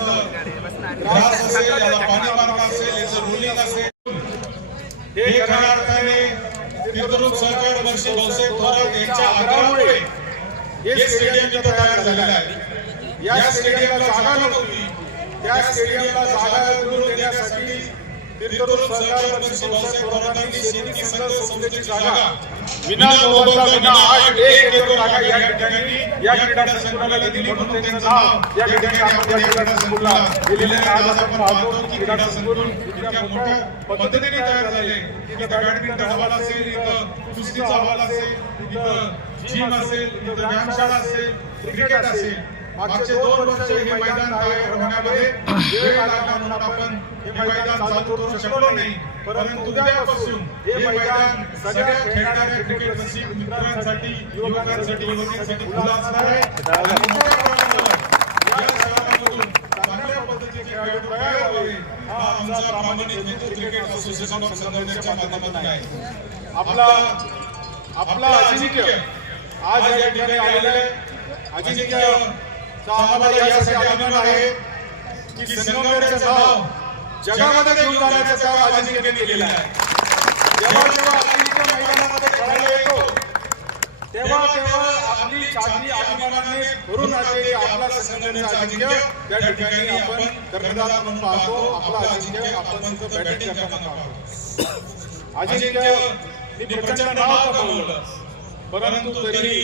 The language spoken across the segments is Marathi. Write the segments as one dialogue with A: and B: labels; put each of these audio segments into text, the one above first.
A: ग्रास असेल याला असेल याचं रुलिंग असेल हे खऱ्या अर्थाने तिथून सहकार वर्षी भाऊसाहेब थोरात यांच्या आग्रहामुळे हे स्टेडियम इथं तयार झालेलं आहे या स्टेडियमला जागा नव्हती. त्या स्टेडियमला जागा देण्यासाठी सहकार भाऊसाहेब संघ संस्थेची जागा. विना मोबदला विना आठ एक एकर जागा या ठिकाणी या क्रीडा दिली म्हणून त्यांचं नाव या ठिकाणी आपण या क्रीडा आज आपण पाहतो की क्रीडा संकुल इतक्या मोठ्या पद्धतीने तयार झाले. इथं बॅडमिंटन हॉल असेल इथं कुस्तीचा हॉल असेल इथं जिम असेल इथं व्यायामशाळा असेल क्रिकेट असेल. मागचे दोन वर्ष हे मैदान होण्यामध्ये वेळ लागला म्हणून आपण हे मैदान चालू करू शकलो नाही. परंतु उद्यापासून हे मैदान सगळ्या खेळणाऱ्या क्रिकेट रसिक मित्रांसाठी युवकांसाठी युवकांसाठी खुलं असणार आहे. आणि मोठ्या प्रमाणावर या खेळामधून चांगल्या पद्धतीचे खेळाडू तयार व्हावे हा आमचा प्रामाणिक हेतू क्रिकेट असोसिएशन ऑफ संघटनेच्या माध्यमातून आहे. आपला आपला अजिंक्य आज या ठिकाणी आलेला आहे. अजिंक्य आम्हाला यासाठी अभिमान आहे की संगमनेरचं नाव जगामध्ये घेऊन जाण्याचं काम अजिंक्यने केलेलं आहे. जेव्हा जेव्हा अजिंक्य मैदानामध्ये खेळायला येतो तेव्हा तेव्हा आपली छाती अभिमानाने भरून आपला अजिंक्य त्या ठिकाणी आपण कर्णधार म्हणून पाहतो आपला अजिंक्य आपण बॅटिंग करताना पाहतो. अजिंक्य मी प्रचंड नाव कमवलं परंतु तरी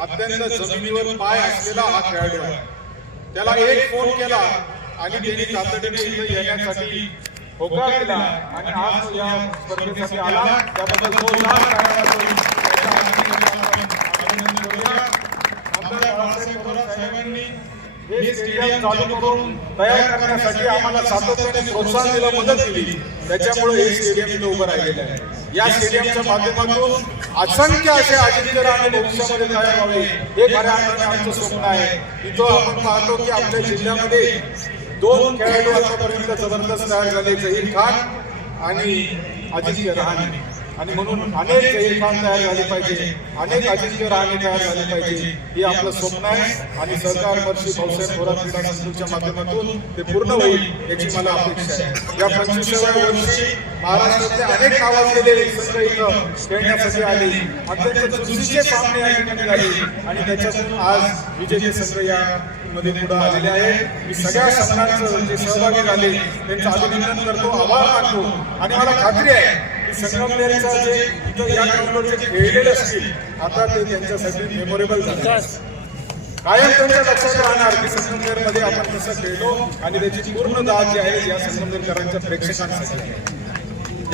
A: अत्यंत जमिनीवर पाय असलेला हा खेळाडू आहे. त्याला एक फोन केला आणि त्यांनी तातडीने इथं येण्यासाठी होकार दिला. आणि आज या स्पर्धेसाठी आला. त्याबद्दल जोरदार. आमदार बाळासाहेब थोरात साहेबांनी हे स्टेडियम चालू करून तयार करण्यासाठी आम्हाला सातत्याने प्रोत्साहन दिलं मदत दिली. त्याच्यामुळे हे स्टेडियम इथं उभं राहिलेलं आहे. या स्टेडियमच्या माध्यमातून असंख्य असे अजिंक्य राणे भविष्यामध्ये तयार व्हावे. हे खऱ्या अर्थाने आमचं स्वप्न आहे. इथं आपण पाहतो की आपल्या जिल्ह्यामध्ये दोन खेळाडू आतापर्यंत जबरदस्त तयार झाले जहीर खान आणि अजिंक्य रहाणे आणि म्हणून अनेक जहीर खान तयार झाले पाहिजे अनेक अजिंक्य रहाणे तयार झाले पाहिजे. हे आपलं स्वप्न आहे आणि सरकार वर्षी भाऊसाहेब थोरात क्रीडा संस्थेच्या माध्यमातून ते पूर्ण होईल याची मला अपेक्षा आहे. या पंचवीसाव्या वर्षी महाराष्ट्रातले अनेक नावाजलेले संघ इथं खेळण्यासाठी आले. अत्यंत चुकीचे सामने या ठिकाणी झाले. आणि त्याच्यातून आज विजेते संघ या मध्ये पुढे आलेले आहे. मी सगळ्या संघांचं जे सहभागी झाले त्यांचं अभिनंदन करतो आभार मानतो. आणि मला खात्री आहे संगमनेरचा जे इथं या ग्राउंडवर खेळलेले असतील आता ते त्यांच्यासाठी मेमोरेबल झाले. कायम त्यांच्या लक्षात राहणार की संगमनेरमध्ये आपण कसं खेळलो आणि त्याची पूर्ण दाद जी आहे या संगमनेरकरांच्या प्रेक्षकांसाठी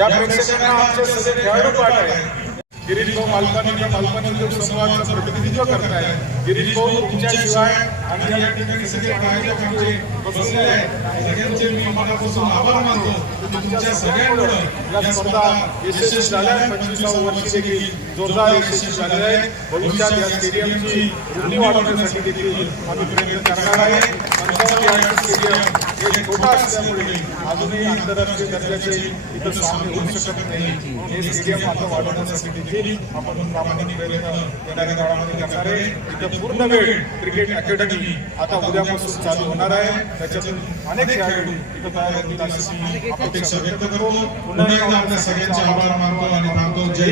A: या प्रेक्षकांना आमचे सगळे खेळाडू पाठ आहे गिरीश भाऊ मालपानी या मालपानी उद्योग समूहाचं प्रतिनिधित्व करताय गिरीश भाऊ तुमच्याशिवाय आणि या ठिकाणी सगळे आयोजक आमचे बसलेले आहेत सगळ्यांचे मी मनापासून आभार मानतो. तुमच्या सगळ्यांमुळे या स्पर्धा यशस्वी झाल्या आहेत. पंचवीसावं वर्ष देखील जोरदार यशस्वी झालेलं आहे. भविष्यात या स्टेडियमची रुंदी वाढवण्यासाठी देखील आम्ही प्रयत्न करणार आहे. पंचावन्न स्टेडियम म्हणजे छोटा असल्यामुळे अजूनही आंतरराष्ट्रीय दर्जाचे इथं सामने होऊ शकत नाही. हे स्टेडियम आता वाढवण्यासाठी देखील आपण प्रामाणिक प्रयत्न येणाऱ्या काळामध्ये करणार आहे. इथं पूर्ण वेळ क्रिकेट अकॅडमी आता उद्यापासून चालू होणार आहे. त्याच्यातून अनेक खेळाडू इथं तयार होतील अशी अपेक्षा व्यक्त करतो पुन्हा एकदा आपल्या सगळ्यांचे आभार मानतो आणि थांबतो. जय